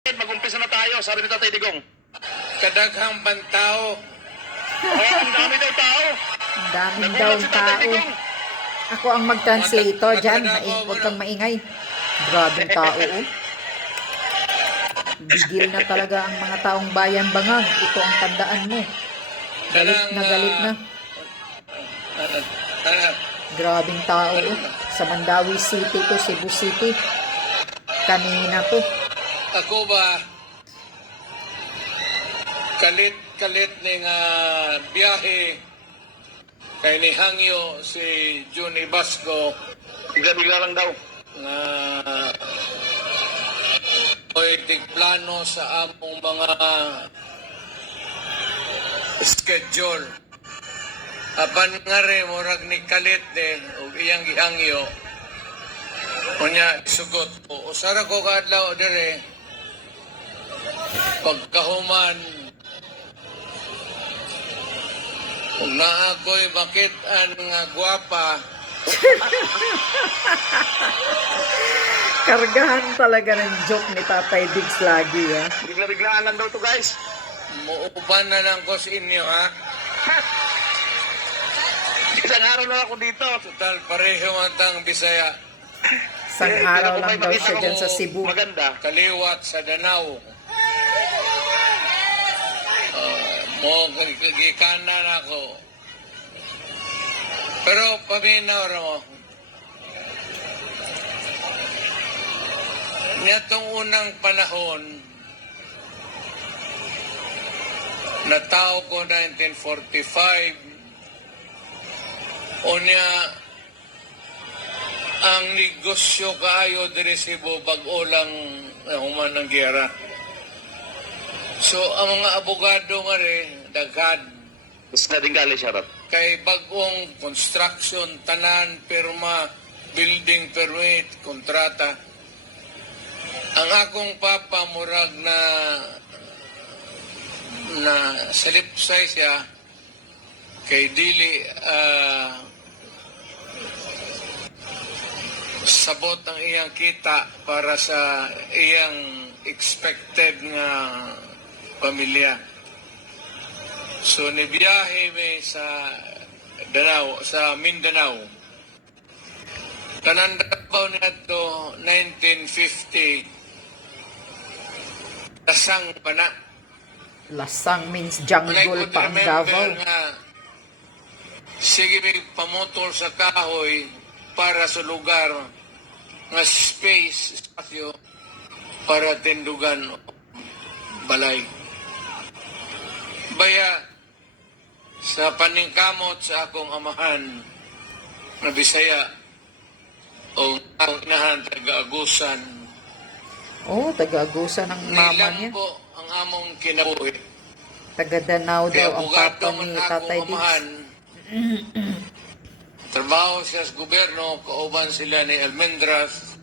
Mag-umpisa na tayo, sabi ni Tatay Digong. Kadaghang bantao. Oh, ang dami daw tao. Ang daming Nagulat daw si Tatay tao. Digong. Ako ang mag-translator dyan. Matanda po, Huwag kang maingay. Grabing tao, oh. Bigil na talaga ang mga taong bayan bangag. Ito ang tandaan mo. Galit na galit na. Grabing tao, oh. Sa Mandawi City to, Cebu City. Kanina to. Ako ba, kalit ning biyahe kay ni Hangyo si Juni Basco Bigla-bigla lang daw. nga pwedeng plano sa among mga schedule. Apan nga rin, murag ni kalit din, o iyang gihangyo, kunya sugot ko. Usara ko kaadlaw dire, pagkahuman, kung naako'y makitaan nga gwapa, Kargahan talaga ng joke ni Tatay Diggs lagi, ah. Bigla-biglaan lang daw to, guys. muuban na lang ko sa inyo, ha? Isang araw na ako dito. Total, pareho man tang Bisaya. Isang araw lang daw siya dyan sa Cebu. Maganda. Kaliwat sa Danau. Mo gikanan ako. Pero paminaw ra mo. Nitong unang panahon, natao ko 1945, unya ang negosyo kaayo diri sa Cebu bag-o lang human ng giyera. So ang mga abogado nga rin, daghan, Mas na din gali, Sharap. kay bagong construction, tanan, pirma, building permit, kontrata. Ang akong papa murag na salipsay siya kay dili sabot ang iyang kita para sa iyang expected nga pamilya. So nibiyahe may sa Danau, sa Mindanao. Kanandabaw niya to 1950. Lasang pa na. Lasang means jungle pa ang Davao. nga, sige may pamotol sa kahoy para sa lugar nga espasyo para tindugan o balay. Baya sa paningkamot sa akong amahan na Bisaya o ang inahan taga-agusan, Oh, taga-agusan ng mama niya. nilambo ang among kinabuhi. Taga-Danau Kaya daw ang bugado papa man ni akong Tatay Diggs. amahan. Trabaho siya sa gobyerno, kauban sila ni Almendras.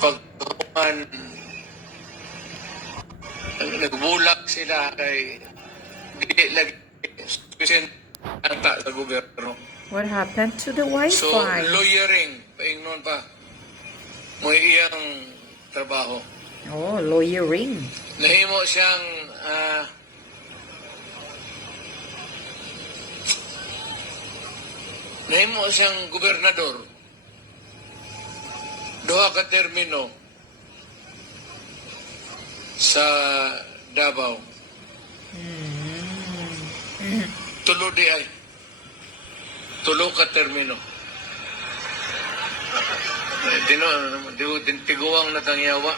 Pagkuhan, nagbulak sila kay di lagi sufficient ata sa gobyerno. What happened to the So, Wi-Fi? lawyering, paingnon pa, mo iyang trabaho. Oh, lawyering. Nahimo siyang gobernador. Duha ka termino sa Davao. Tulo di ay. Tulo ka termino. Tiguang na tangyawa.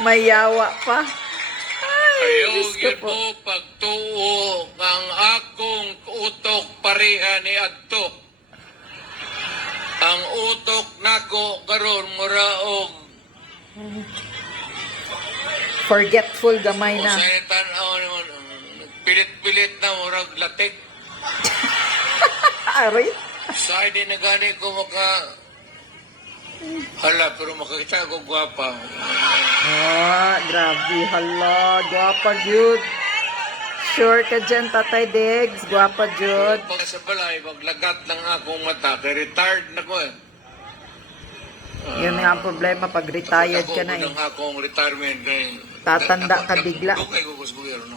Mayawa pa. Ayaw Diyos ko yun po. po pagtuo ang akong utok pareha ni Adto. Ang utok nako karon mura og Forgetful gamay na. usaitan pilit-pilit na murag latik. Aray. Sa di na gani ko hala, pero makakita ko gwapa. Ah, grabe. Hala, gwapa, dude. Sure ka dyan, Tatay Diggs. Gwapa, Jud. Pag sa balay, maglagat lang akong mata. Kaya retired na ko eh. Yun nga ang problema pag retired ka na eh. Ako akong retirement kay Tatanda ka bigla. Dugay ko sa gobyerno.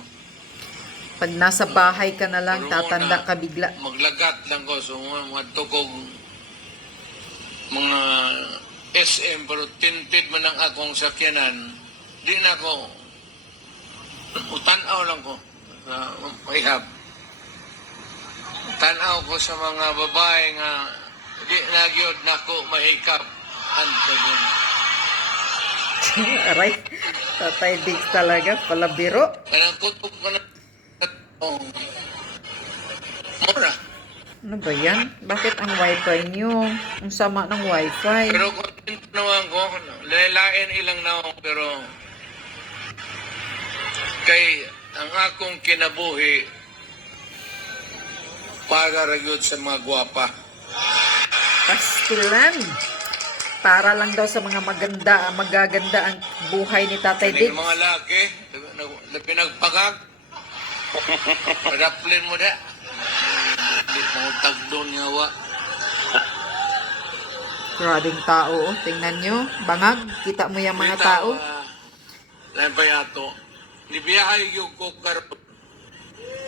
Pag nasa bahay ka na lang, tatanda ka bigla. Maglagat lang ko so mga tukog mga SM pero tinted man ang akong sakyanan. Di na ako utanaw lang ko sa mahihab. Tanaw ko sa mga babae nga di na gyud nako mahikap anto din. Aray, Tatay Diggs talaga, palabiro. Kanang kutok ko na mura. Ano ba yan? Bakit ang wifi nyo? Ang sama ng wifi. Pero kung naman ko, lalain ilang naong pero kay ang akong kinabuhi para ragyod sa mga gwapa. Pastilan. Para lang daw sa mga magaganda ang buhay ni Tatay Kani Diggs. mga laki, na pinagpagag, padaplin mo da. Hindi mo tagdon yawa. Grabing tao, oh. Tingnan nyo. Bangag, kita mo yung mga tao. Lain pa yato. Nibiyahay yung ko karon.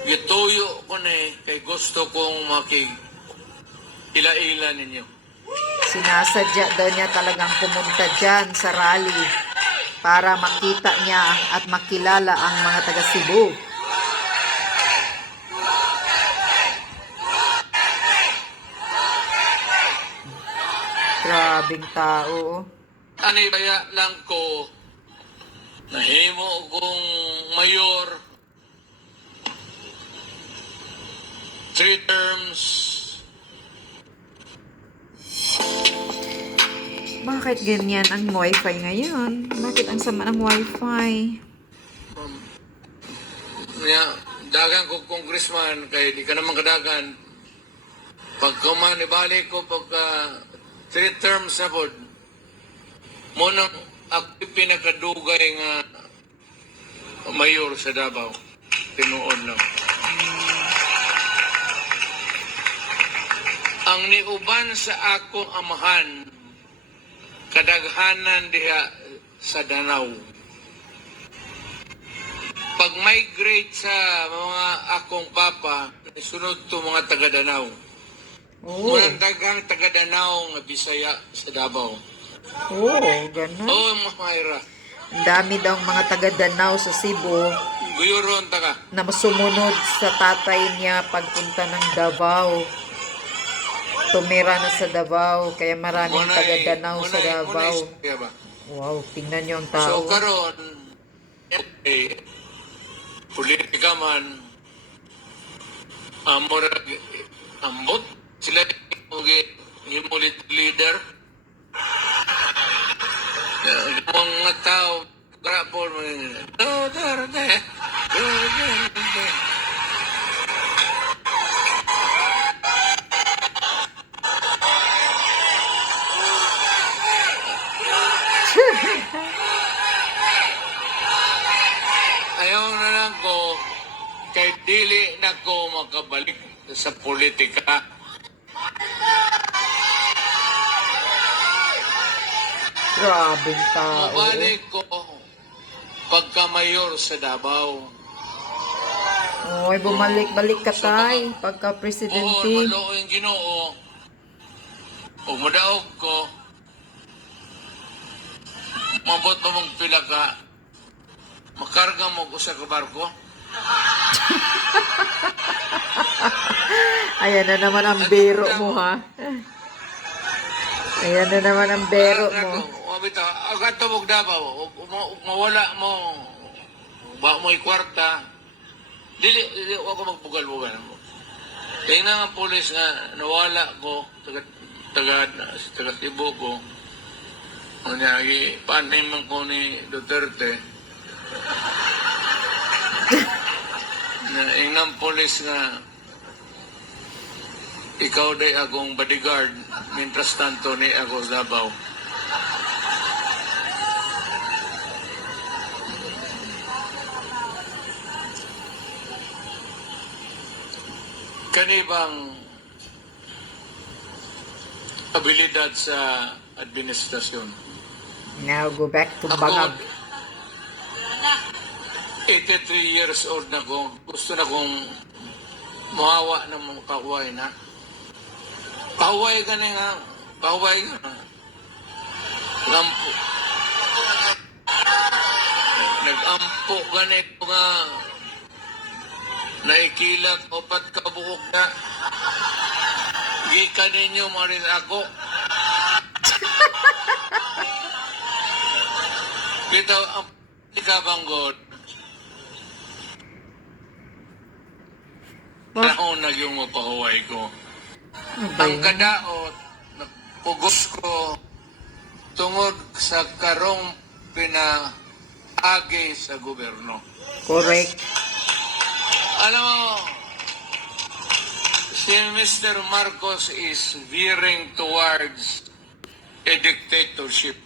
Gituyo ko na kay gusto kong ila-ila ninyo. Sinasadya daw niya talagang pumunta dyan sa rally para makita niya at makilala ang mga taga Cebu. Grabing tao. Anibaya lang ko nahimo kong mayor 3 terms. Bakit ganyan ang wifi ngayon? Bakit ang sama ng wifi? Dagan ko congressman kay di ka naman kadagan. Pagka man ibalik ko pagka 3 terms na po mo nang ako pinakadugay nga mayor sa Davao. Tinuod lang. Ang niuban sa akong amahan kadaghanan diha sa Danau. Pag-migrate sa mga akong papa, sunod to mga taga Danau. Oh, Walang dagang taga Danau nga Bisaya sa Davao. ganun. Oh, Mayra. Ang dami daw mga taga Danau sa Cebu Guyuron taga. na sumunod sa tatay niya pagpunta ng Davao. Tumira na sa Davao, kaya maraming taga Danau sa Davao. Ba? Wow, tingnan niyo ang So tao. karon politika man amorag ambot sila yung leader. Yung mga tao grapol mo ayaw na lang ko kay dili na ko makabalik sa politika. Grabing tao. Mabalik ko pagka mayor sa Davao. Oy, bumalik-balik ka tay, pagka Oo, presidente. malo yung Ginoo. O madaog ko, mabot mo mong pila ka, makarga mo ko sa barko. Ayan na naman ang bero mo ha. Ayan na naman ang bero mo. Wabita, agad to mong Davao, mawala mo, ba mo'y kwarta, dili ako magbugal-bugal mo. Tingnan ang pulis nga, nawala ko, taga Cebu ko, paanay man ko ni Duterte, na inang pulis nga, ikaw day akong bodyguard, mientras tanto ni ako sa Davao. Kanibang abilidad sa administrasyon. Now go back to Ako, Bangag. 83 years old na ko. Gusto na kong mahawa ng mga kahuay na. Kahuay ka na nga. Kahuay ka na. Lampo. Nag-ampo ganito nga. Naikilat, opat kabuhok na. Gika ninyo, maris ako. Kita ang ikabanggod. Naon na yung mapahuway ko. Ano ba Ang yun? kadaot, napugos ko tungod sa karong pinaagi sa gobyerno. Correct. Alam mo, si Mr. Marcos is veering towards a dictatorship.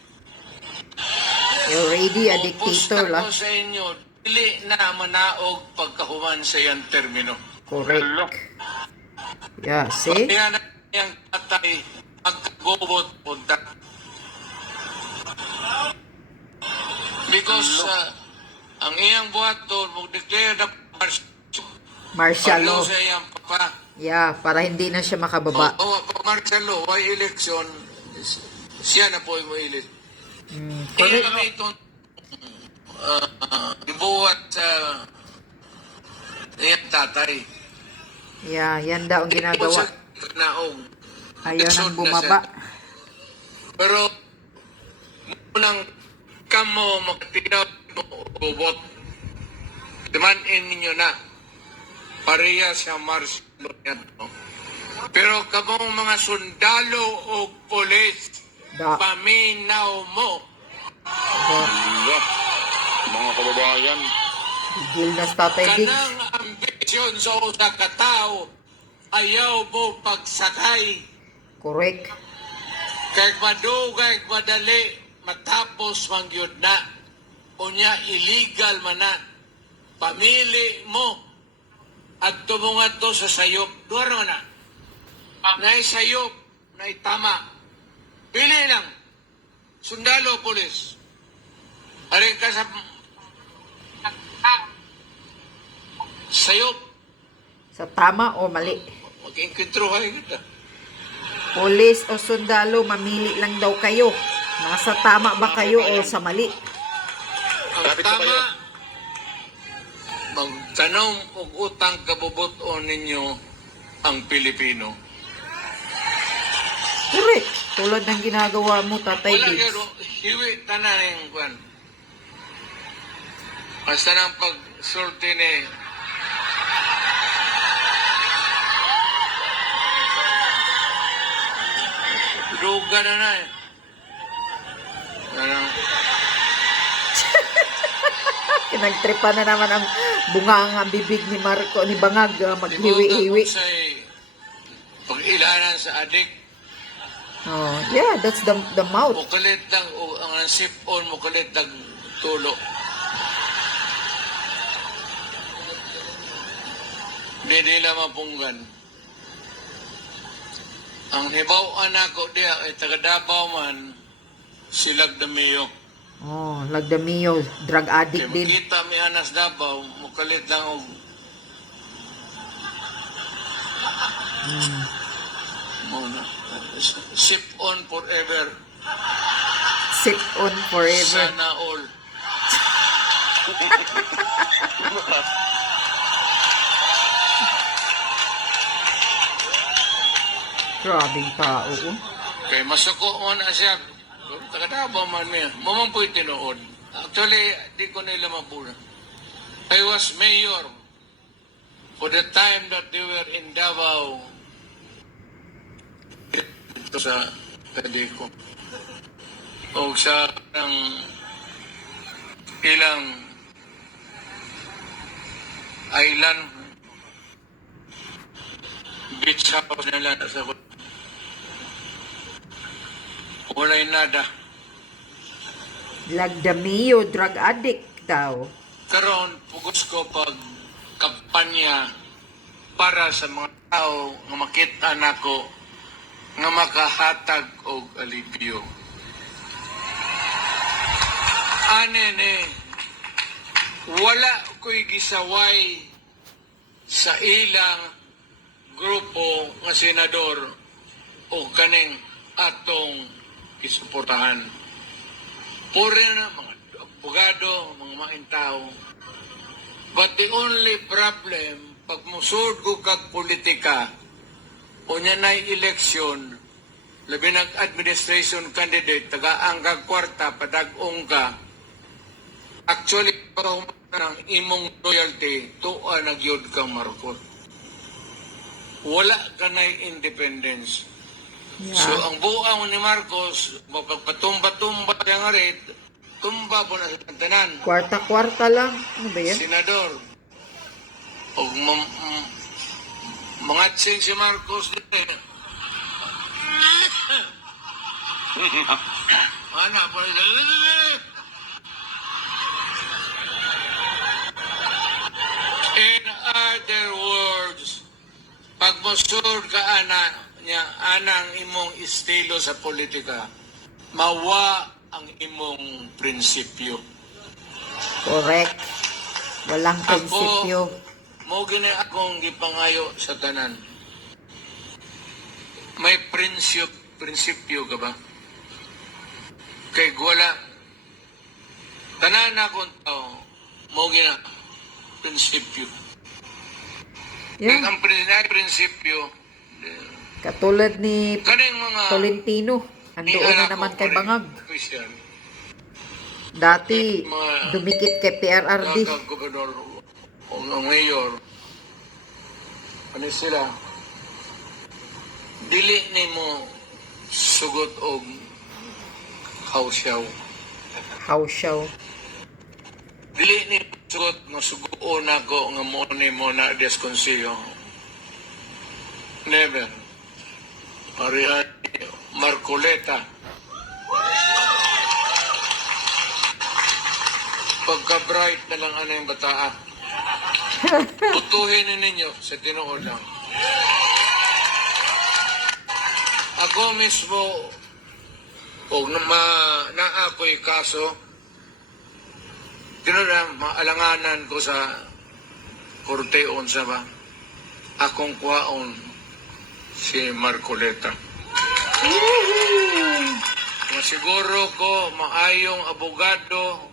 Already a dictator Pupusta lah. ko sa inyo, dili na manaog pagkahuman sa iyang termino. Correct. Yeah, see? Kaya na iyang tatay magkagobot punta. Because ang iyang buhaton, mag-declare na Martial law. sa iyang papa. Yeah, para hindi na siya makababa. Pag martial law, why election, siya na po yung ilit. Correct. Kami itong ibuhat sa iyang tatay. Yeah, yan daw ang ginagawa. Naong. Ayaw nang bumaba. Pero, munang kamo magtinaw bubot. Demanin ninyo na. Pareha sa martial yan. Pero kamong mga sundalo o polis, Da. paminaw mo. Mga kababayan. Gil na sa Tatay Diggs. Kanang ambisyon sa usa ka tao, ayaw mo pagsakay. Correct. Kaya madugay, madali, matapos mangyod na. Unya, illegal man na. Pamili mo at tumungat to sa sayop. Duwaro na. Na'y sayop, na'y tama. Pili lang. Sundalo, polis. Aring ka sa sayop. Sa tama o mali. Mag-inkwentruhay kita. Polis o sundalo, mamili lang daw kayo. Nasa tama ba kayo o sa mali? Ang Kapit ko kayo. tama, magtanong og utang kabubuton ninyo ang Pilipino. Correct. Tulad ng ginagawa mo, Tatay Wala Diggs. yun, hiwi tanan yung kwan. Basta ng pagsulti ni duga na eh. Anong, Pinagtripa na naman ang bungang ang bibig ni Marco, ni Bangag, maghiwi-hiwi. Sa'y pag-ilanan sa adik, Oh, yeah, that's the mouth. mukalit lang, o ang sip-on, mukalit lang tulo. Hindi nila mapunggan. Ang hibaw ako diya ay taga Davao man, silag na Mayo. Oh, Lagdamio, drug Kaya addict din. makita mi anas Davao, mukalit lang og muna. Sip on forever. Sit on forever. Sana all. Grabing tao. Oh. Kay masuko mo na siya. Taga-Davao man niya. Mamang po'y tinuod. Actually, di ko nila mapura. I was mayor for the time that they were in Davao. Ito sa Kadico. O sa ng ilang island beach house nila sa walay nada. Lagdamio, drug addict daw. Karon pugos ko pag kampanya para sa mga tao nga makita nako nga makahatag og alibyo. Anene, wala ko'y gisaway sa ilang grupo nga senador o kaning atong isuportahan. Puri na mga abogado, mga maintao. But the only problem, pag musod ko kag politika, o niya na eleksyon, labi nag-administration candidate, tagaan kag kwarta, padagong ka, actually, para ng imong loyalty, tuwa nagyod kang Marcos. Wala ka na independence. Yeah. So, ang buang ni Marcos, mapagpatumba-tumba yung rin, tumba po na sa tanan. Kwarta-kwarta lang. Ano ba yan? Senador. O mga tsin si Marcos din. Ana, po in other words, pag musod ka anang imong estilo sa politika, mawa ang imong prinsipyo. Correct. Walang prinsipyo. Mo gini akong gipangayo sa tanan. May prinsipyo ka ba? Kay wala. Tanan akong tao, mo gina prinsipyo. Yeah. Ang prinsipyo, Katulad ni kaning mga Tolentino. Andoon na naman kay Bangag. Christian, Dati, dumikit kay PRRD. ang gobernador o ang mayor, ano sila, dili ni mo sugot og hausyaw. Hausyaw. Dili ni sugot nga sugoon ako nga mo na deskonsiyo. Never. Marian Marcoleta. Pagka-bright na lang ano yung bataa. Tutuhin ninyo sa tinuod lang. Ako mismo, na ako'y kaso, maalanganan ko sa korte unsa ba? Akong kuhaon si Marcoleta. Masiguro ko maayong abogado,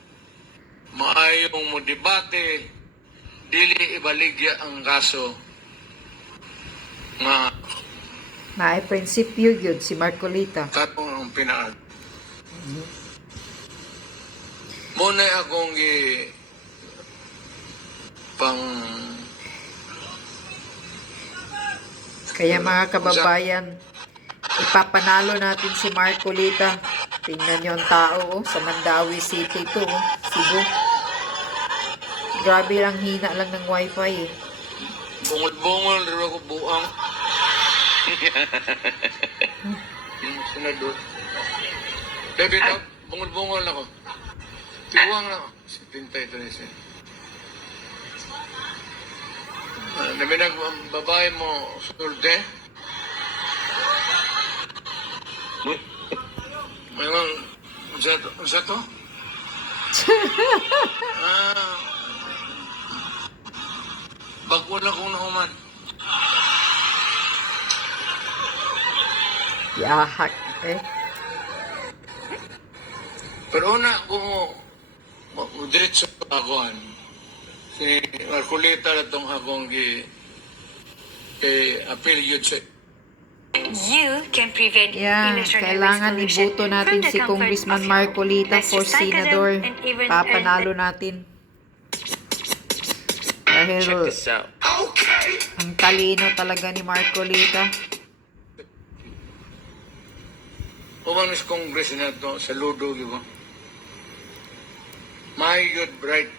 maayong mo debate, dili ibaligya ang kaso nga May prinsipyo yun si Marcolita. katong ang pinaad. Muna akong pang Kaya mga kababayan, ipapanalo natin si Marcolita. Tingnan niyo ang tao sa Mandawi City to, Cebu. Grabe lang, hina lang ng wifi eh. bungol-bungol rin ako buang. Yung senador. Baby, bungol-bungol ako. Tiwang na ako. Si Tintay ito niya. Nabi babae mo, sulte. Mayroon, unsa to? Bago na kong nahuman. Yahak eh. Pero una kung diretso ako si Marcolita na itong akong appeal yun sa You can prevent Yan, kailangan iboto natin si Congressman Marcolita for Senador. Papanalo natin. Dahil ang talino talaga ni Marcolita. umamis Congress na ito sa Ludo, di ba? My good bright.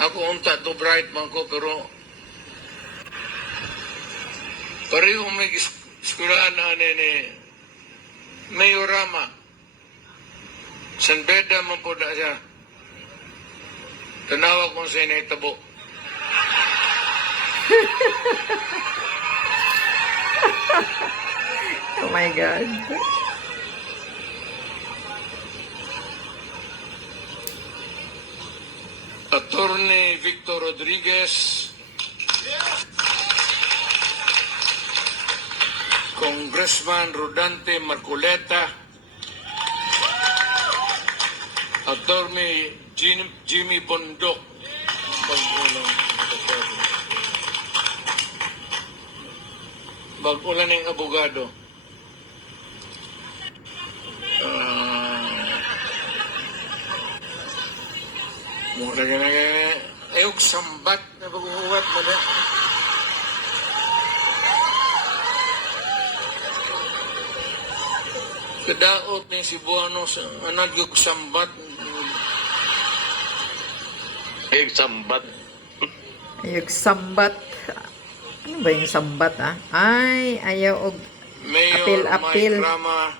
Ako unta to bright man ko, pero pareho may eskulaan na ni Mayorama. San Beda man po na siya. Tanawa kong sa inay tabo. Oh my God. Attorney Victor Rodriguez, Congressman Rodante Marcoleta, Attorney Jimmy Bondok, Bag-ulan ng abogado. Mura ka na ayok sambat na pag-uwat mo na. Kadaot ni Cebuano sa anad yung sambat. Sambat. Ayog sambat. Ano ba yung sambat, ah? Ay, ayaw og Mayor apil. Mike Rama,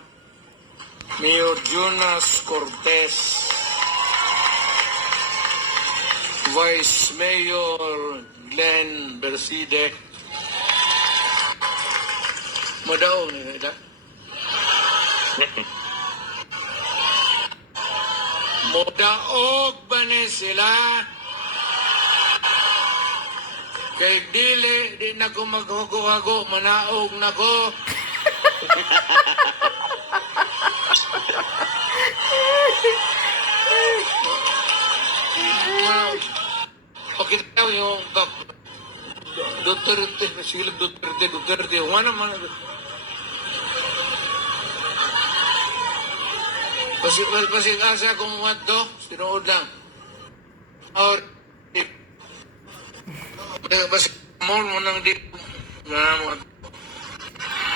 Mayor Jonas Cortez, Vice Mayor Glenn Berside. Madaog ni Reda. Modaog ba ni sila? Kay di na ko maghugo-hago, manaog na ko. Pakita yung Duterte, silip Duterte, wala naman. Pasig asa kung what to, sinuod lang. Or, pasig mo nang di,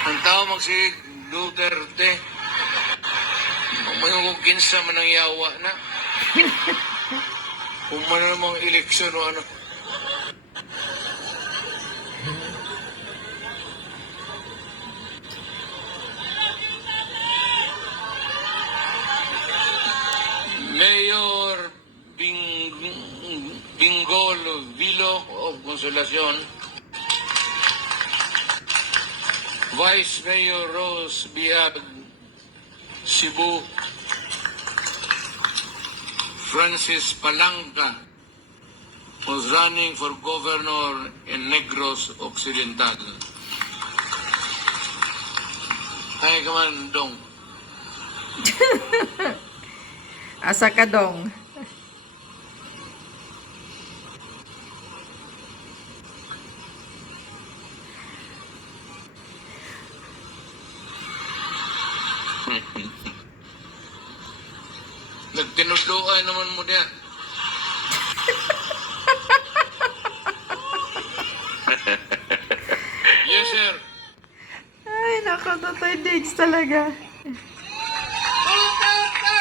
ang tao magsig Duterte, may kung kinsa man ang yawa na. Kung man namang eleksyon o ano. Mayor Bingol Vilo of Consolacion, Vice Mayor Rose Biag Cebu, Francis Palangka was running for governor in Negros Occidental. Ay, kaman, dong. Asa ka dong? Nagtinudloan naman mo diyan. Yes, sir. Ay, naku, Totoy Diggs talaga. Duterte!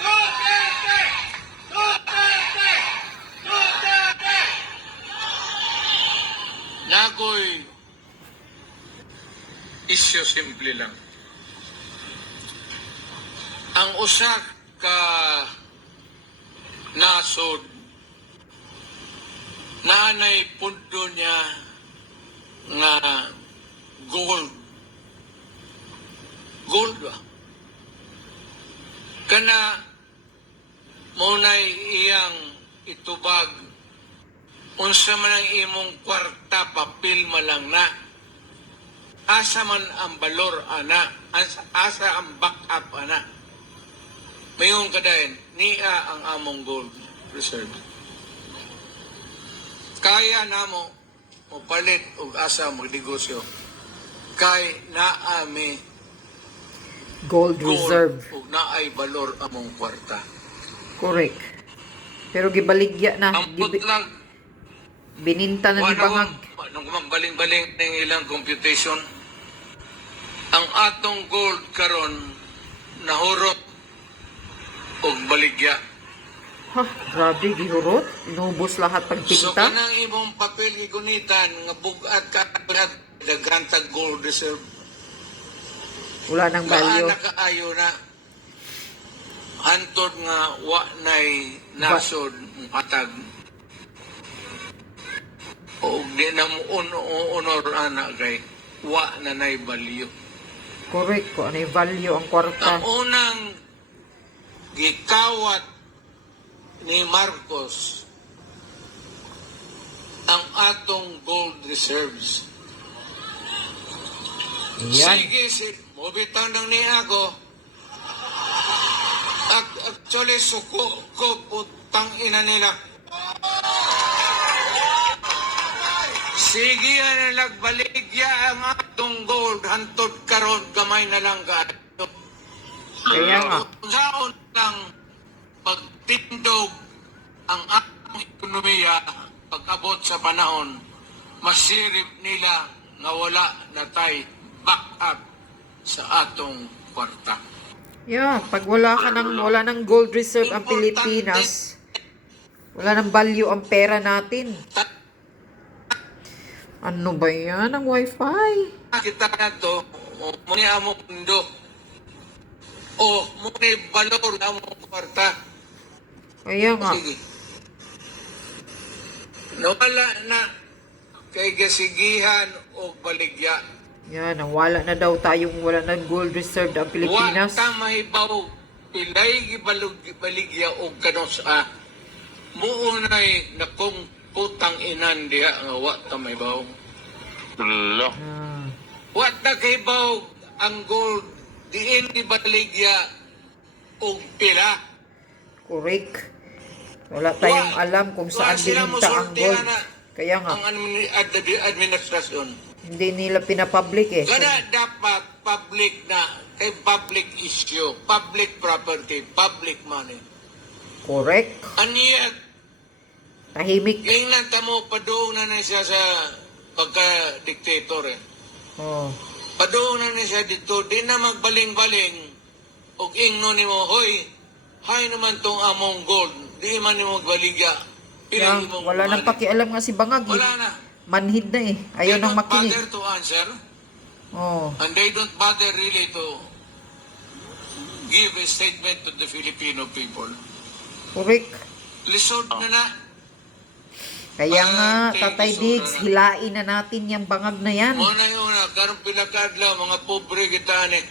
Duterte! Duterte! Duterte! Nakoy isyo simple lang. Ang usak ka nasod nanay pundo niya nga gold ba kana munay iyang itubag unsa man ang imong kwarta papilma lang na asa man ang balor ana asa ang backup ana mayong kadayon niya ang among gold reserve kaya namo mapalit og asa magnegosyo kay naami Gold reserve. ug naay balor among kwarta. Correct. Pero gibaligya na. Ang putlang Bininta na ni Bangag. nung magbaling-baling ng ilang computation ang atong gold karon nahurot og baligya. Ha, grabe, gihurot. Inubos lahat So pagpinta. kanang imong papel gigunitan nga bugat ka daghang tag gold reserve. Wala nang value. Gaana kaayo na hantod nga wa nay nasod atag o di na mo honor ana kay wa na nay value. Correct ko. Ano yung value ang kwarta? Ang unang gikawat ni Marcos ang atong gold reserves. Yan. Sige, mobitaw nang niya ako. Actually, suko ko putang ina nila. Sige, nagbaligya ang atong gold. Hantod karon gamay na lang ka. Kaya nga. Saon lang pagtindog ang atong ekonomiya pag-abot sa panahon, masirip nila nga wala na tay back up sa atong kwarta. Yeah, pag wala ng gold reserve ang Pilipinas, wala nang value ang pera natin. Ano ba yan? Ang wifi? Kita na to, muni among mundo. O, muni balor na among kwarta. Kaya nga. Sige. Nawala na kay gasigihan o baligya. Yan, wala na daw tayong wala ng gold reserve ang Pilipinas. Wa ta mahibaw pilay baligya o kanos muunay na kung putang inan diha nga wa ta mahibaw. Lo. Ah, Wa ta kahibaw ang gold diin baligya o pila. correct. Wala tayong alam kung saan bininta ang gold. Kaya nga, Ang administrasyon. hindi nila pinapublic eh. Kada dapat public na, kay public issue, public property, public money. Correct. And yet, Tahimik. ingnan mo, padoong na siya sa pagka-dictator eh. Oh. Padoong na siya dito, di na magbaling-baling, og ingno ni mo, hoy, hay naman tong among gold, di man ni mo magbaligya. Kaya, Ilang imong wala nang money. pakialam nga si Bangag. Eh. Wala na. Manhid na eh. Ayaw They nang don't makinig. bother to answer, Oh. and they don't bother really to give a statement to the Filipino people. Correct. Lisod na na. Kaya nga, Tatay Diggs, hilain na natin yung bangag na yan. Muna yung una, karong pinakadlaw, mga pobre kita ni.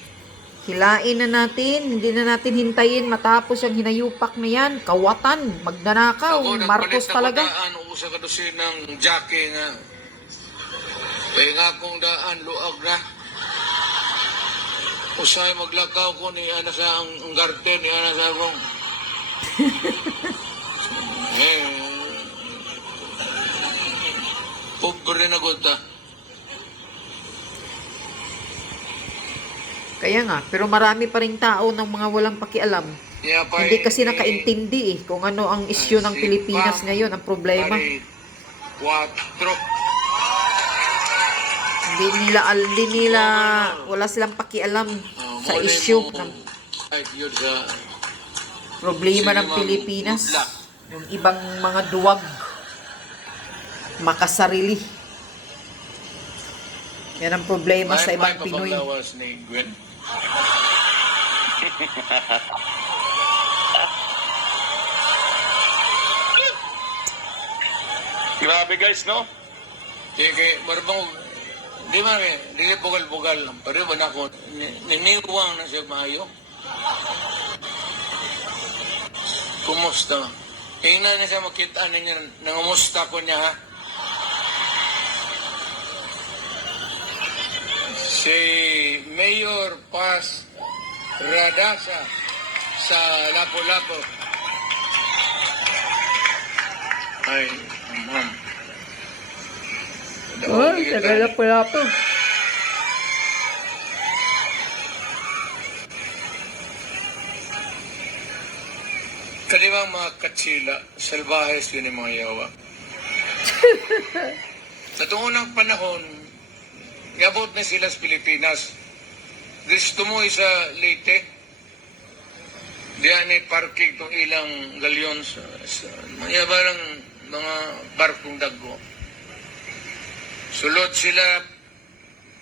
Hilain na natin. Hindi na natin hintayin matapos yung hinayupak na yan. Kawatan. Magnanakaw. Marcos talaga. Usa ka dosin ng jackie nga. Kaya nga kung daan, luag na. Usay maglakaw ko ni ana sa ang garten ni ana sa akong. Pobre na ko ta. Kaya nga. Pero marami pa rin tao ng mga walang pakialam. Hindi kasi nakaintindi eh kung ano ang isyu ng Pilipinas ngayon, ang problema. 4. Hindi nila, wala silang pakialam sa isyu ng problema ng Pilipinas. Yung ibang mga duwag, makasarili. Yan ang problema sa ibang Pinoy. Ni Gwen. Grabe guys, no? Sige, marabang, di man eh, di bugal-bugal. Pero ba na ako, niniwang na siya maayo. Kumusta? Tingnan na siya makita ninyo, nangumusta ko niya ha. Si Mayor Paz Radasa sa Lapu-Lapu. Ay, ma'am. Ay, tagal pala po. Kanibang mga katsila, salbahes yun yung mga yawa. Sa unang panahon, iabot na sila sa Pilipinas. Gusto mo isa Leyte, diyan ay parking itong ilang galyon sa mayabarang mga barkong daggo. Sulod sila,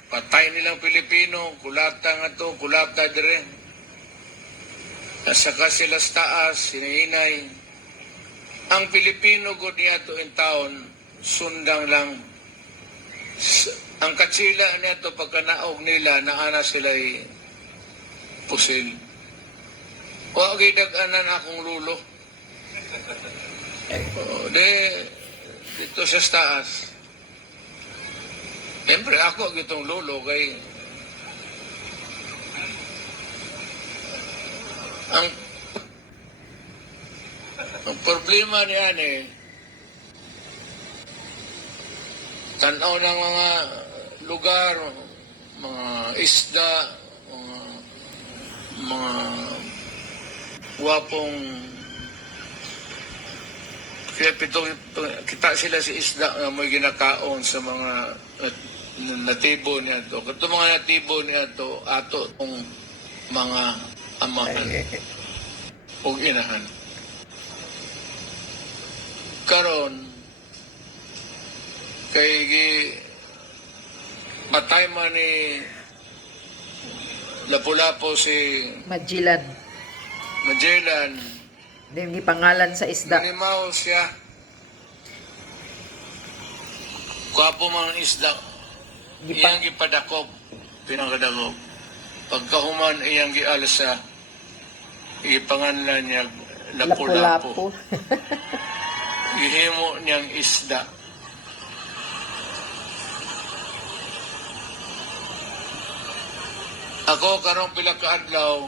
patay nilang Pilipino, kulata nga to, kulata dire. Saka sila sa taas, hinahinay. Ang Pilipino ko niya to in town, sundang lang Ang katsila nito pagka naog nila naana sila'y pusil. O agidaganan akong lulo. O, dito sa taas. Siyempre ako gitong lulo kay ang problema niyan tanaw ng mga lugar, mga isda, mga wapong kaya kita sila si isda nga may ginakaon sa mga natibo niya to. Kato mga natibo niya to, ato tong mga amahan o inahan. Karon, kay matay man ni Lapu-Lapu si Magellan. Magellan, Hindi pangalan sa isda. nanimaw siya. Kwapo man ang isda. Iyang gipadakop, pinakadakop. Pagkahuman iyang gialsa, ipanganlan niya Lapu-Lapu. Ihimo niyang isda. Ako karong pila ka adlaw,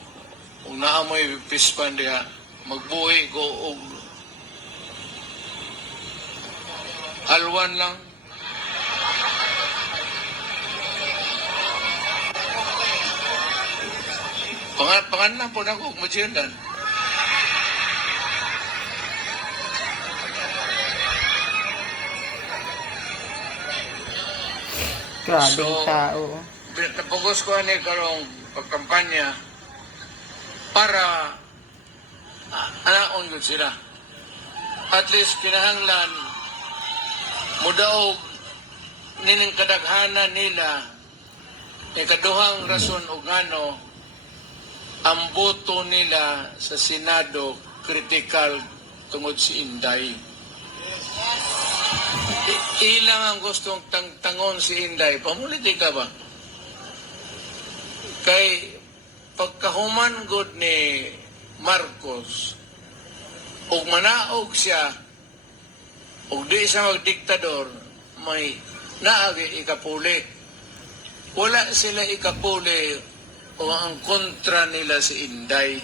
kung naamoy pispan diha, magbuhi ko og alwan lang. Pangan po na ko, Magellan. Grabing tao. Napugos ko ani karong pagkampanya para anaon yun sila. At least kinahanglan mudaog nining kadaghanan nila ikaduhang rason o gano ang boto nila sa Senado critical tungod si Inday. Ilang ang gustong tangon si Inday. Pamulitika ba? Kay pagkahuman god ni Marcos ug manaog siya ug di siya magdiktador may naagi ikapuli. Wala sila ikapuli o ang kontra nila si Inday.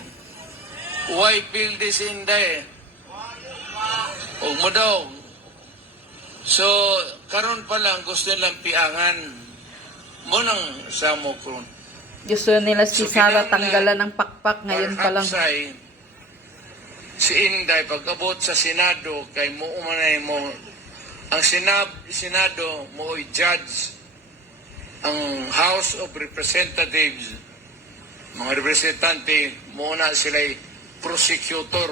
Why pildi si Inday? O mo daw. So, karon pa lang gusto nilang piangan mo nang samo kron. Gusto nila si So, Sara kinahanglan, tanggalan ng pakpak ngayon pa lang. Parhaksay, si Inday pag-abot sa Senado kay mo umanay mo ang Senado mo judge ang House of Representatives mga representante mo na sila'y prosecutor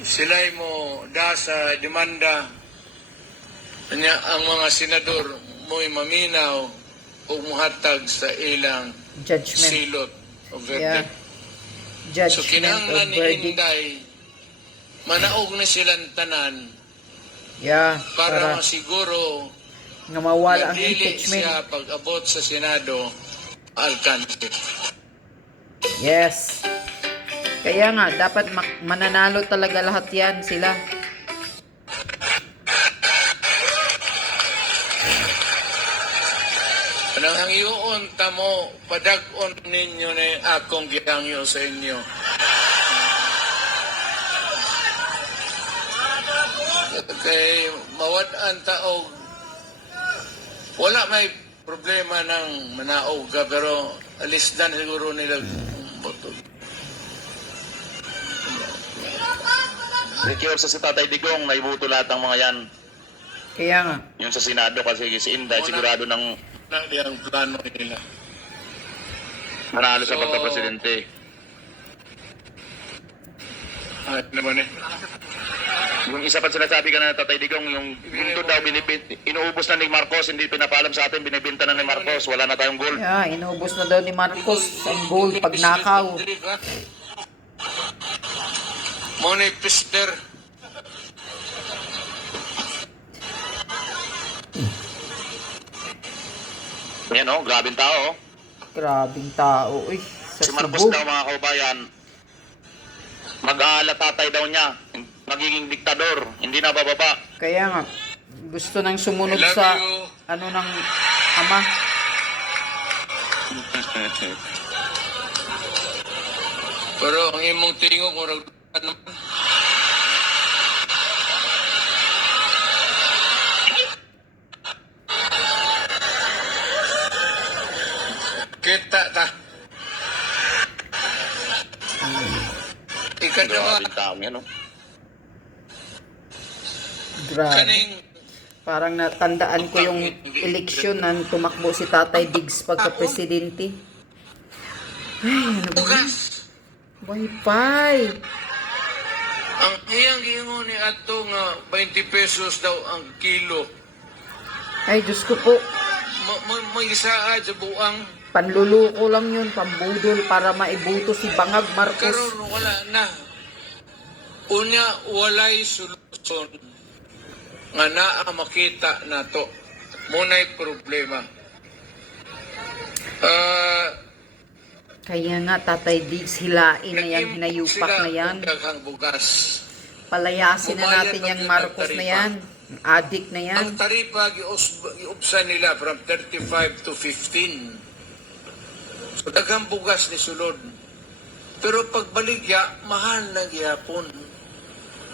sila'y mo da sa demanda niya ang mga senador mo'y maminaw o muhatag sa ilang Judgment. silot o Yeah. verdict. So Judgment kinahanglan of ni verdict. Inday manaog na silang tanan Yeah. para Para masiguro nga mawala ang dili impeachment. siya pag-abot sa Senado alkanse. Yes. Kaya nga, dapat mananalo talaga lahat yan sila. Anong hangyoon tamo padag-on ninyo na akong gihangyo sa inyo. Kay mawad-an taog wala may problema ng manaog ka pero alisdan siguro nila boto. Secure sa si Tatay Digong, naibuto lahat ng mga yan. Kaya nga. Yung sa Senado kasi si Inday, sigurado ng Na di ang plano nila. manalo sa So, pagka-presidente. Ay, naman eh. Yung isa pa sinasabi ka na Tatay Digong, yung mundo daw inuubos na ni Marcos, hindi pinapaalam sa atin, binibenta na ni Marcos, wala na tayong gold. Yeah, inubos na daw ni Marcos ang gold pag nakaw. Money pister. Yan o, grabing tao. Grabing tao. Uy, sa Si Marcos Cebu. daw mga kababayan, mag-aalatatay daw niya. Magiging diktador, hindi na bababa. Kaya nga, gusto nang sumunod I love sa you. ano ng ama. Pero ang imong tingog kung naman. Kita ta. Ikadwa, Grabing tao yan o. Grabe. kaning Parang natandaan ko yung eleksyon na tumakbo si Tatay Diggs pagka-presidente. Ay, ano ba yun? bugas. Wi-Fi. Ang iyang giingon ni ato nga 20 pesos daw ang kilo. Ay, Diyos ko po. May isaad sa buang. Panluluko lang yun, pambudol para maibuto si Bangag Marcos. Karon wala na. Unya walay solusyon nga naa makita nato. Munay problema. Kaya nga, Tatay Diggs, hilain na yan, Nag-import hinayupak sila na yan. kung daghang bugas. Palayasin na Bumayad natin lang yung yun Marcos ng na taripa. yan. Adik na yan. Ang taripa giupsan nila from 35 to 15. So daghang bugas ni sulod. Pero pagbaligya, mahal na gyapon.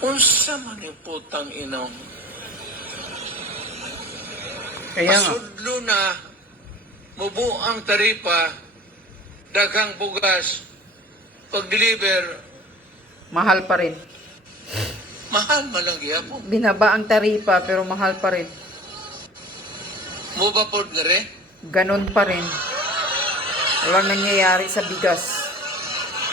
Unsa man yung putang inaw? Kaya nga. Masudlo na, mubo ang taripa, daghang bugas, pag-deliver, Mahal pa rin. mahal man lang gyapon. Binaba ang taripa pero mahal pa rin. Muba pod nga rin. Ganon pa rin. Walang nangyayari sa bigas.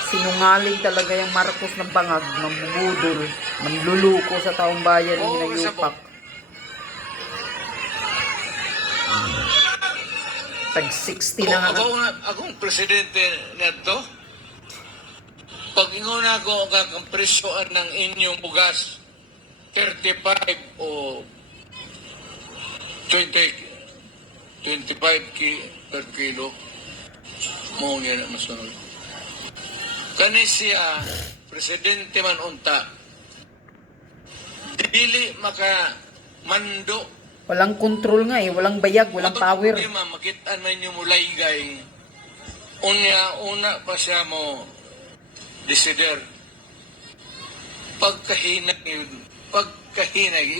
Sinungaling talaga yung Marcos ng Bangag, mambubudol, manluluko sa taong bayan ng Oo, hinayupak. Tag 60 na nga. Akong presidente neto, pag ingon ako ang presyoan ng inyong bugas, 35 o 25 per kilo, mo niya na masunod. Kani siya, presidente man unta, dili maka mando. Walang control nga eh. Walang bayag, walang power. Problema, makitaan man yung mulaygay. Una pa siya mo desider. Pagkahinag yun,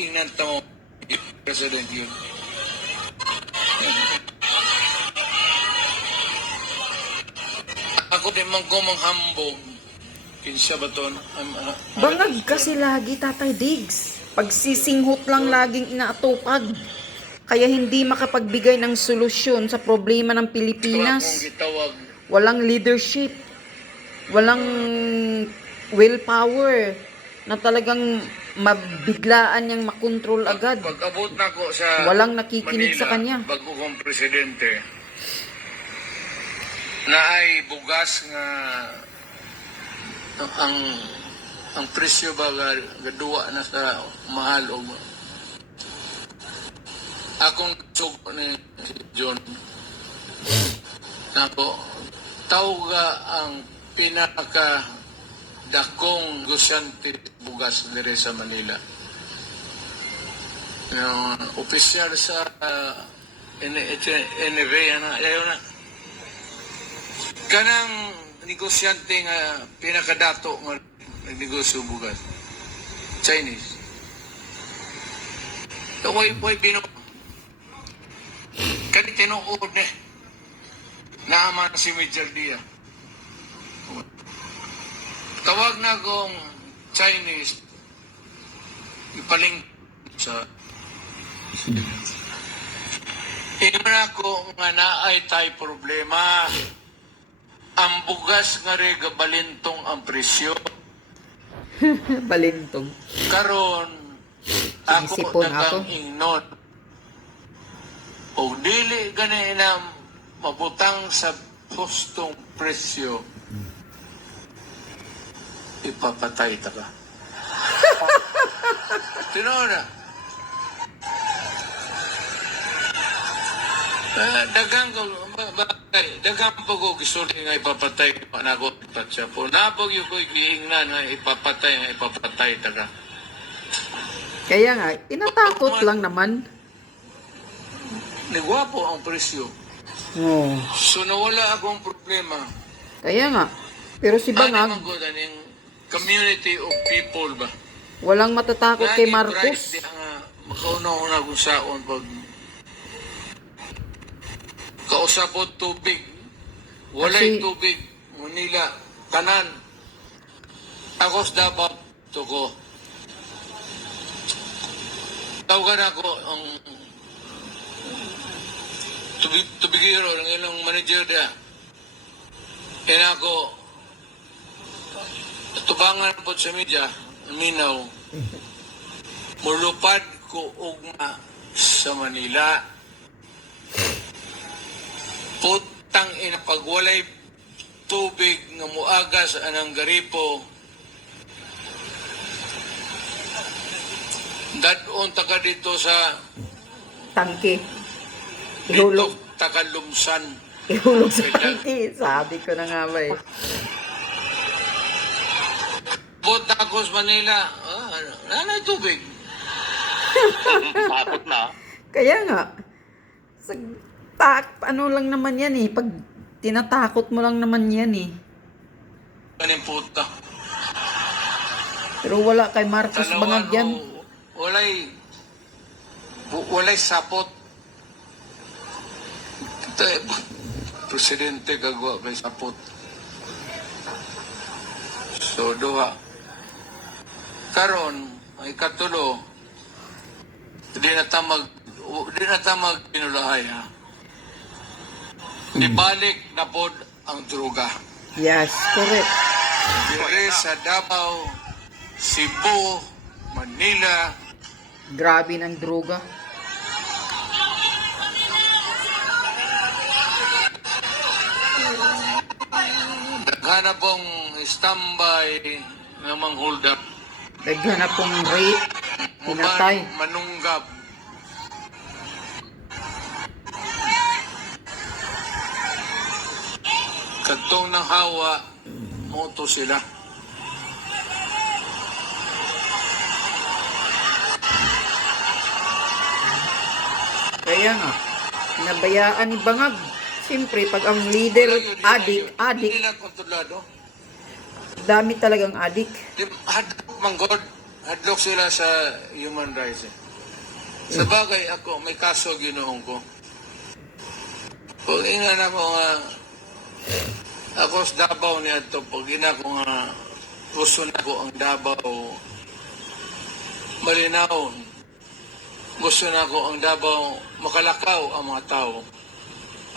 ingnan mo yung president yun. Ako din man ko manghambog. Kinsa ba to? Bangag kasi lagi, Tatay Diggs. Pagsisinghot lang laging inaatupag. Kaya hindi makapagbigay ng solusyon sa problema ng Kung Pilipinas. gitawag, Walang leadership. Walang willpower na talagang mabiglaan niyang makontrol agad. pag-abot na ko sa Walang nakikinig Manila, sa kanya. bago kong presidente, na ay bugas nga ang presyo ba gaduwa na sa mahal o akong sugo ni John nako tawga ang pinaka dakong gusyante bugas dire sa Manila. Yung opisyal sa NV, ayaw na. Kanang negosyante nga pinakadato nga negosyo bugas. Chinese. So, way kani tinuod ne. Naaman si Major Dia. Tawag na kong Chinese ipaling sa Ina ko nga naay tay problema. Ang bugas nga rin gabalintong ang presyo. Balintong. Karon ako Sinisipon ako. dagang ingnon. O dili gani na mabutang sa gustong presyo. Ipapatay ta ka. Tinood na. Dagang ko, dagang po ko gusto nga ipapatay pa na ko siya po. Napog yung ko giingnan nga ipapatay taga. Kaya nga, inatakot lang naman. Nagwapo ang presyo. Oo. So nawala akong problema. Kaya nga. Pero si Bangag, Ano man ko community of people ba? walang matatakot kay Marcos. Right, makauna-una kung saon pag kausapot tubig. Walay Kasi- tubig. Manila, tanan. Ako sa dapat to ko. Tawagan ako ang tubigiro ng ilang manager dia. Kaya ako tubangan po sa media, minaw, mulupad ko ugma sa Manila. Putang ina, pag walay tubig nga muaga sa anang garipo, dadon taga dito sa Tangke. dito Ihulog. tagalumsan. Ihulog sa tangke. Sabi ko na nga ba eh. Punta ako sa Manila, nanay tubig. Takot na. Kaya nga. Ano lang naman yan eh. Pag tinatakot mo lang naman yan eh. Kanin puta. Pero wala kay Marcos Bangag yan. Walay sapot. Ito eh, presidente kagwa may sapot. So, duha. Karon, ay katulo, di na tamag pinulahay ha. Nibalik na pod ang droga. Yes, correct. Dire sa Davao, Cebu, Manila, Grabe ng droga. Daghana pong standby ng mga hold up. Daghan na pong rape. Pinatay. Manunggab. Kadtong ng hawa, moto sila. Kaya nga. Pinabayaan ni Bangag. Siyempre, pag ang leader, adik, Hindi na kontrolado. dami talagang adik. Hadlok manggod. Hadlok sila sa human rights. Sa bagay ako, may kaso ginoong ko. Kung ingan ako nga, ako sa Davao niya ito, pag ina ko nga, gusto na ko ang Davao malinaw. Gusto na ko ang Davao makalakaw ang mga tao.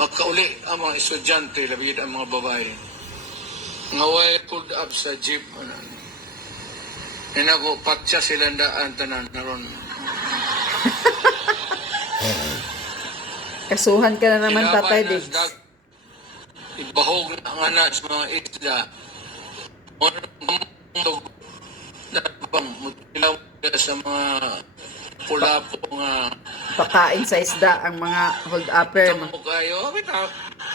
Magkauli ang mga estudyante, labid ang mga babae. Nga way pulled up sa jeep. Ina ko, patsa silang daan tanan naron. Kasuhan ka na naman, Ilabay Tatay na Diggs. sa ibahog na nga na sa mga isla. Unang bang mutilaw sa mga pula po nga Pakain sa isda ang mga hold-upper, tamo kayo. Bitaw.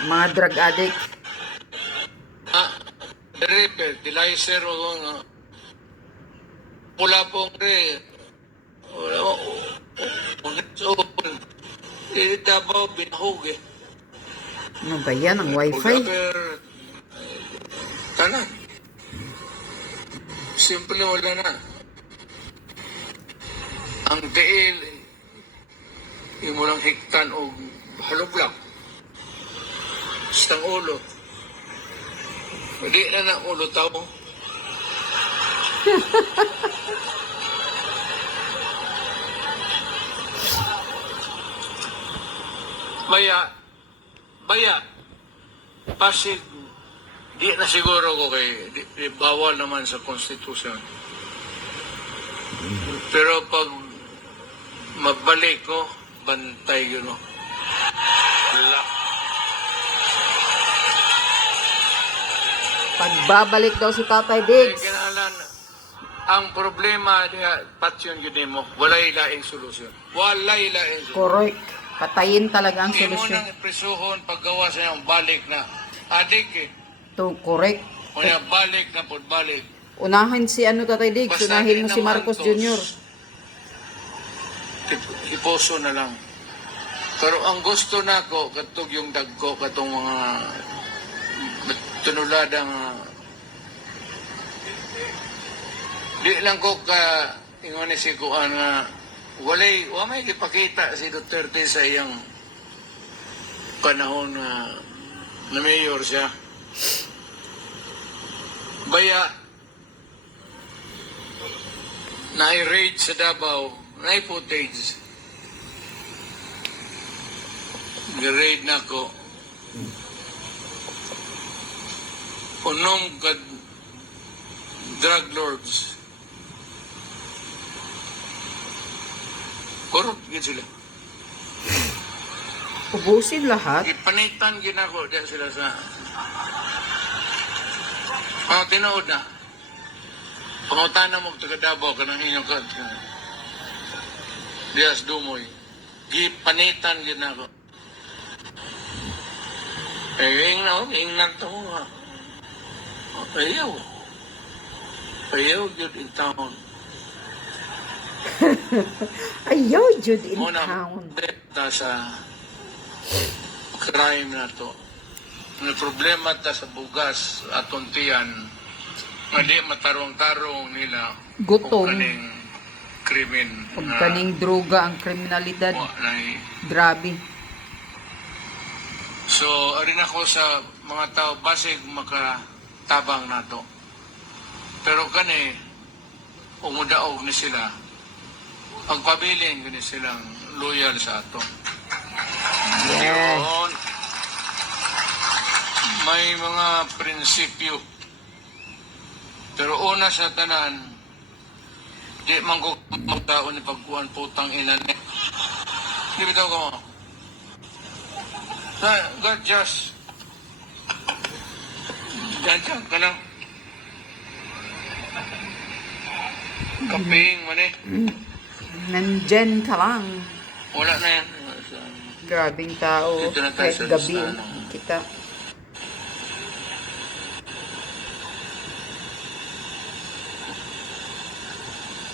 mga drug addict. Fertilizer o nga pula po re. Davao binahog eh. Ano ba yan? Ang wifi? Hold-upper tanan. Simple wala na. Ang tiil, yung mulang hiktan o haloblak. Stang ulo. Hindi na na ulo tao. Baya, Pasig, di na siguro ko kay bawal naman sa konstitusyon. Pero pag magbalik ko, bantay yun. Pagbabalik daw si Tatay Kaya Diggs. kinahalan, ang problema diya, patyon yun mo, walay laing solusyon. Walay laing solusyon. Correct. Patayin talaga ang Hindi mo solusyon. nang iprisuhon paggawa sa iyong balik na adik eh. To correct. O niya balik na po, balik. Unahin si ano Tatay Diggs, Basta unahin mo di si naman Marcos tos. Jr. Hiposo na lang. Pero ang gusto nako katog yung dagko katong mga tunuladang di lang ko ka ingon ni si Kuan nga wa may gipakita si Duterte sa iyang panahon na mayor siya. Baya na-raid sa Davao, na-footage. G-raid na ko. Unom ka drug lords. Corrupt gid sila. Ubusin lahat. Ipanitan ginako diyan sila sa tinood na. Pangutana mo taga Davao kanang inyong Dias Dumoy. Gipanitan ginako. Ingnan to nga. Ayaw yun in town. Ayaw, Jude in Muna, town. ta sa crime na to. May problema ta sa bugas at untian. Nga di matarong-tarong nila. Gutom. Kung kaning krimen. Pag kaning droga ang kriminalidad. Grabe. So, arin ako sa mga tao, basig makatabang na to. Pero kani, umudaog ni sila. Ang pabiling gani silang loyal sa ato. Yeah. Yun. May mga prinsipyo. Pero una sa tanan, di man ko magtaon ni pagkuhan putang ina ni. Di bitaw ko mo. God just dyan ka lang. Kaping man eh. Nandyan ka lang. Wala na yan. Grabing tao. Dito na tayo Kahit sa gabi. listahan. Kita.